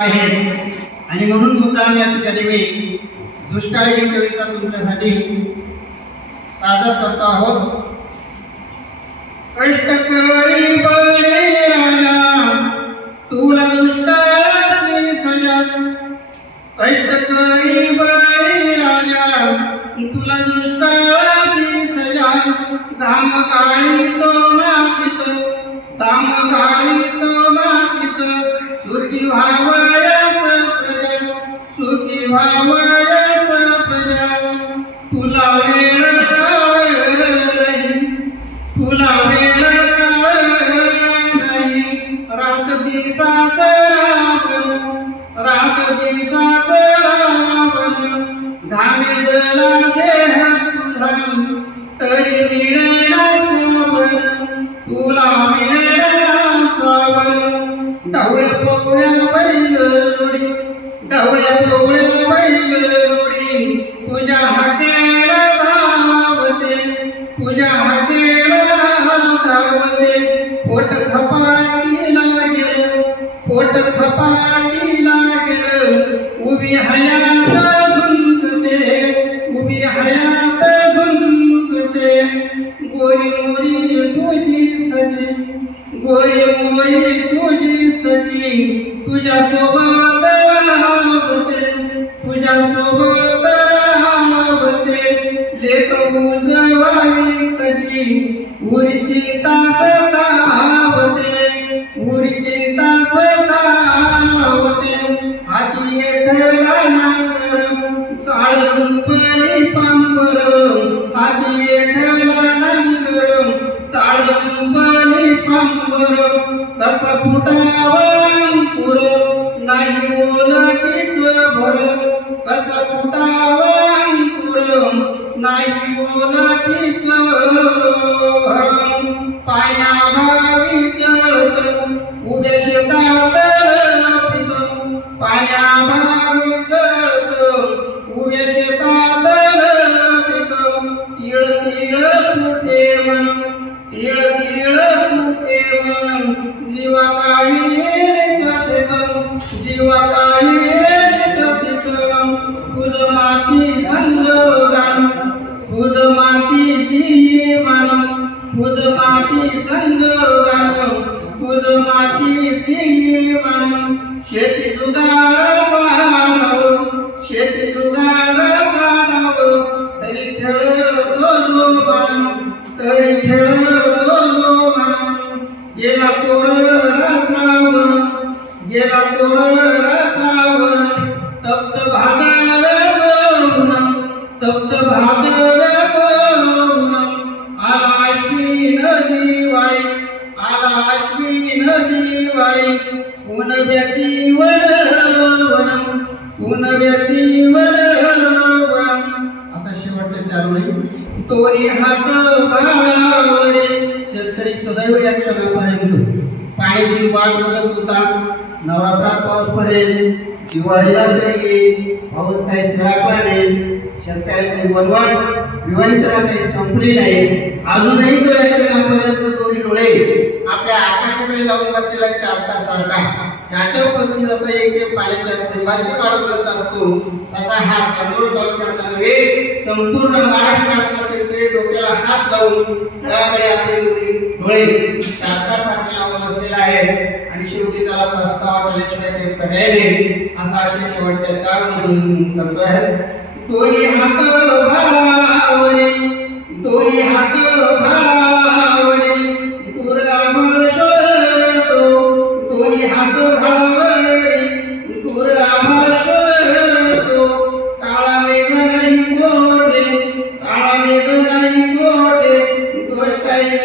आहे आणि म्हणून मुद्दाम या ठिकाणी मी दुष्काळी ही कविता तुमच्यासाठी सादर करतो आहोत। कष्टकरी बळे राजा तुला दुष्काळाची सजा, कष्टकरी बळे राजा तुला दुष्काळाची सजा। धाम गाळीतो मातीत, धाम गाळीतो मातीत, सुखी व्हावयास प्रजा, सुखी व्हावयास प्रजा। तुला वेळ काळ नाही, तुला वेळ काळ नाही, रात दिवसाच रावण, रात दिवसाच रावण। घामे जला देह तुझा तरी मिळेना सावण, तुला मिळेना सावण। ढवळ्या पोवळ्या बैल जोडी, ढवळ्या पोवळ्या बैल जोडी, तुझ्या हाकेला धावते, तुझ्या हाकेला धावते। पोट खपाटी लागेल, पोट खपाटी लागेल, उभी हयात झुंजते, उभी हयात झुंजते। गोरी मोरी तुझी सगी, गोरी मोरी तुझी सगी, तुझ्या सोबत राहते, तुझ्या सोबत राहते। लेक उजवावी कशी उरी चिंता सतावते, उरी चिंता सतावते। हाती येठला नांगर चाळ झुंपली पांबर, हाती येठला नांगर चाळ झुंपली पांबर। कसा फुटावा अंकुर नाही ओलटीच भर, कसा फुटावा अंकुर नाही ओलटीच भर। पाण्याभावी जळत उभ्या शेतात पीक, पाण्याभावी जळत उभ्या शेतात पीक। तिळ तिळ फुटे मन, तिळ तिळ फुटे मन, जीवा काही चषक, जीवा काही चषक। तुझ माती संग गाण, तुझ मातीशी मान, तुझ माती संग गाण, तुझ मातीशी मान। शेती जुगाराचा डाव, शेती जुगाराचा डाव, तरी खेळतो जोमान, तरी खेळतो जोमान। गेला कोरडा श्रावण, गेला कोरडा श्रावण, तप्त भादरचं ऊन, तप्त भादरचं ऊन। आला अश्विन दिवाळी, आला अश्विन दिवाळी, उन्हाळ्याची वरवन, उन्हाळ्याची वरवन। आता शेवटच्या चार ओळी। तोरी हात भावरे, शेतकरी सदैव या क्षणापर्यंत पाण्याची वाट बघत होता। नवरात्रात पाऊस पडेल, दिवाळीला तरी येईल, पाऊस काही फिराकला नाही। शेतकऱ्याची वनवाट दिवाळीच्या काही संपली नाही, अजूनही तो या क्षणापर्यंत दोन्ही डोळे आपल्या आकाशाकडे लावून बसलेला चारटासारखा। चाटक पक्षी जसं एक पाण्याच्या थेंबाची काढ करत असतो, तसा हा तांदूळ तालुक्यातला नव्हे संपूर्ण महाराष्ट्रातला शेतकरी डोक्याला हात लावून घराकडे आपले डोळे चारटासारखे लावून बसलेला आहे। आणि शेवटी त्याला प्रस्ताव केल्याशिवाय ते पर्याय नाही, असा असे शेवटच्या चार मधून करतो आहे। दोन्ही हात भारावरे, दोन्ही हात भारावरे, दूर आम्हाळ शोधतो, दोन्ही हात भारावरे, दूर आम्हाळ शोधतो। काळा मेघ नाही गोडे, काळा मेघ नाही गोडे, दोष काही